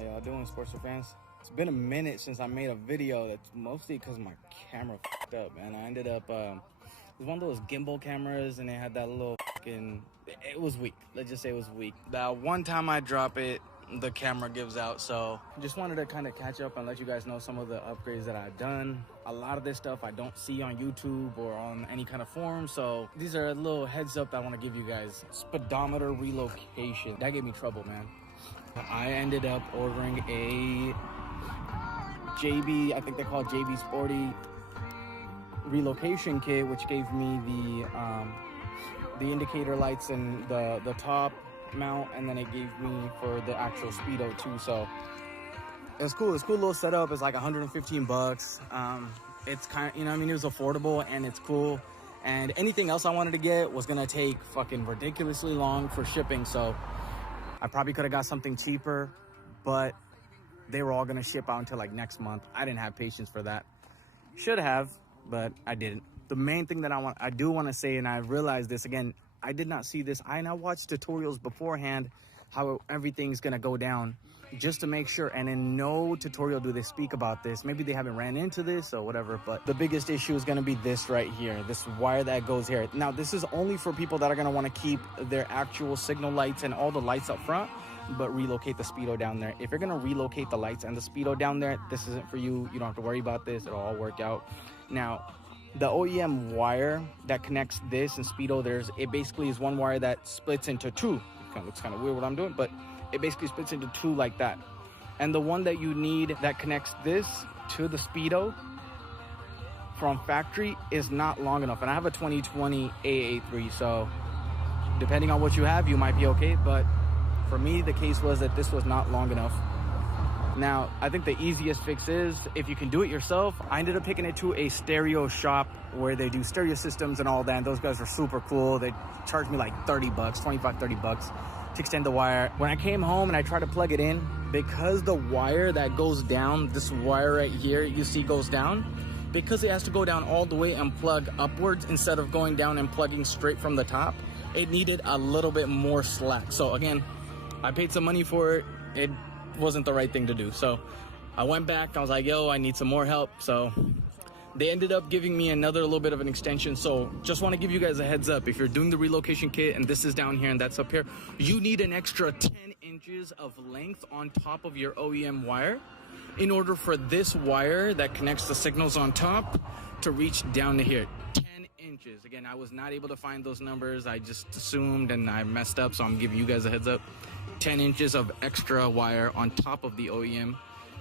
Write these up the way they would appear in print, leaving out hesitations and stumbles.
How y'all doing, Sportster fans? It's been a minute since I made a video. That's mostly because my camera f***ed up, man. I ended up, it was one of those gimbal cameras, and it had that little fucking, it was weak. Let's just say it was weak. That one time I drop it, the camera gives out. So just wanted to kind of catch up and let you guys know some of the upgrades that I've done. A lot of this stuff I don't see on YouTube or on any kind of forum. So these are a little heads up that I want to give you guys. Speedometer relocation. That gave me trouble, man. I ended up ordering a JB, I think they call it JB Sporty relocation kit, which gave me the indicator lights and the top mount, and then it gave me for the actual speedo too. So it's cool. It's a cool little setup. It's like 115 bucks. It's kind of, you know, I mean, it was affordable and it's cool. And anything else I wanted to get was gonna take fucking ridiculously long for shipping. So I probably could have got something cheaper, but they were all gonna ship out until like next month. I didn't have patience for that. Should have, but I didn't. The main thing that I do want to say, and I realized this again, I did not see this. I watched tutorials beforehand how everything's gonna go down, just to make sure. And in no tutorial do they speak about this. Maybe they haven't ran into this or whatever, but the biggest issue is gonna be this right here, this wire that goes here. Now this is only for people that are gonna want to keep their actual signal lights and all the lights up front, but relocate the speedo down there. If you're gonna relocate the lights and the speedo down there, this isn't for you. You don't have to worry about this. It'll all work out. Now the OEM wire that connects this and speedo, it basically is one wire that splits into two. It kind of looks kind of weird what I'm doing, but it basically splits into two like that. And the one that you need that connects this to the speedo from factory is not long enough. And I have a 2020 AA3, so depending on what you have, you might be okay. But for me, the case was that this was not long enough. Now, I think the easiest fix is, if you can do it yourself, I ended up taking it to a stereo shop where they do stereo systems and all that. And those guys are super cool. They charged me like 30 bucks, 25, 30 bucks to extend the wire. When I came home and I tried to plug it in, because the wire that goes down, this wire right here, you see goes down, because it has to go down all the way and plug upwards instead of going down and plugging straight from the top, it needed a little bit more slack. So again, I paid some money for it. It wasn't the right thing to do. So I went back. I was like, yo, I need some more help. So they ended up giving me another little bit of an extension. So just want to give you guys a heads up. If you're doing the relocation kit and this is down here and that's up here, you need an extra 10 inches of length on top of your OEM wire in order for this wire that connects the signals on top to reach down to here. 10 inches. Again, I was not able to find those numbers. I just assumed and I messed up. So I'm giving you guys a heads up. 10 inches of extra wire on top of the OEM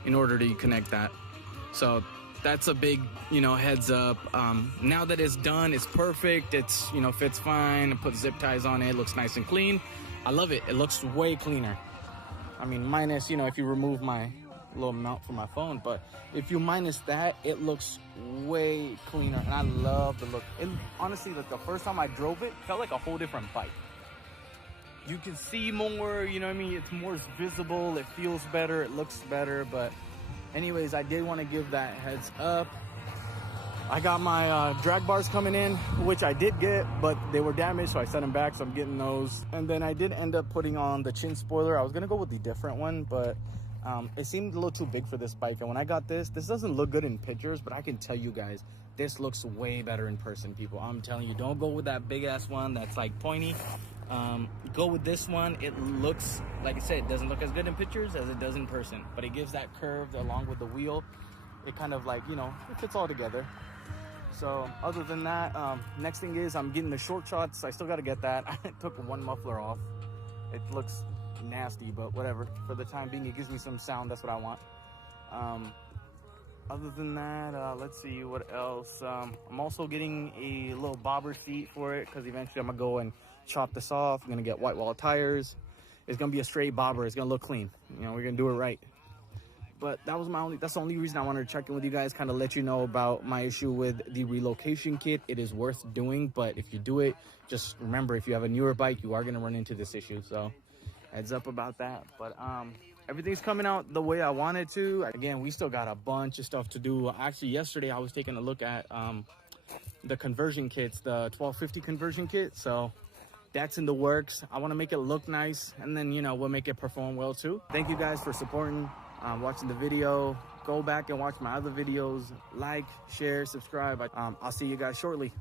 in order to connect that. So that's a big, you know, heads up. Now that it's done, it's perfect. It's, you know, fits fine. I put zip ties on it. Looks nice and clean. I love it. It looks way cleaner. I mean, minus, you know, if you remove my little mount for my phone, but if you minus that, it looks way cleaner. And I love the look. It honestly, like the first time I drove it, felt like a whole different bike. You can see more, you know what I mean? It's more visible, it feels better, it looks better. But anyways, I did want to give that heads up. I got my drag bars coming in, which I did get, but they were damaged, so I sent them back, so I'm getting those. And then I did end up putting on the chin spoiler. I was gonna go with the different one, but it seemed a little too big for this bike. And when I got this doesn't look good in pictures, but I can tell you guys, this looks way better in person, people. I'm telling you, don't go with that big ass one that's like pointy. Go with this one. It looks, like I said, it doesn't look as good in pictures as it does in person, but it gives that curve along with the wheel. It kind of like, you know, it fits all together. So other than that, next thing is I'm getting the short shots. I still got to get that. I took one muffler off. It looks nasty, but whatever. For the time being, it gives me some sound. That's what I want. Other than that, let's see what else. I'm also getting a little bobber seat for it, because eventually I'm gonna go and chop this off. I'm gonna get white wall tires. It's gonna be a straight bobber. It's gonna look clean. You know, we're gonna do it right. But that's the only reason I wanted to check in with you guys, kind of let you know about my issue with the relocation kit. It is worth doing, but if you do it, just remember, if you have a newer bike, you are gonna run into this issue. So heads up about that. But everything's coming out the way I wanted to. Again, we still got a bunch of stuff to do. Actually, yesterday I was taking a look at the conversion kits, the 1250 conversion kit. So That's in the works. I want to make it look nice, and then, you know, we'll make it perform well too. Thank you guys for supporting, watching the video. Go back and watch my other videos. Like, share, subscribe. I'll see you guys shortly.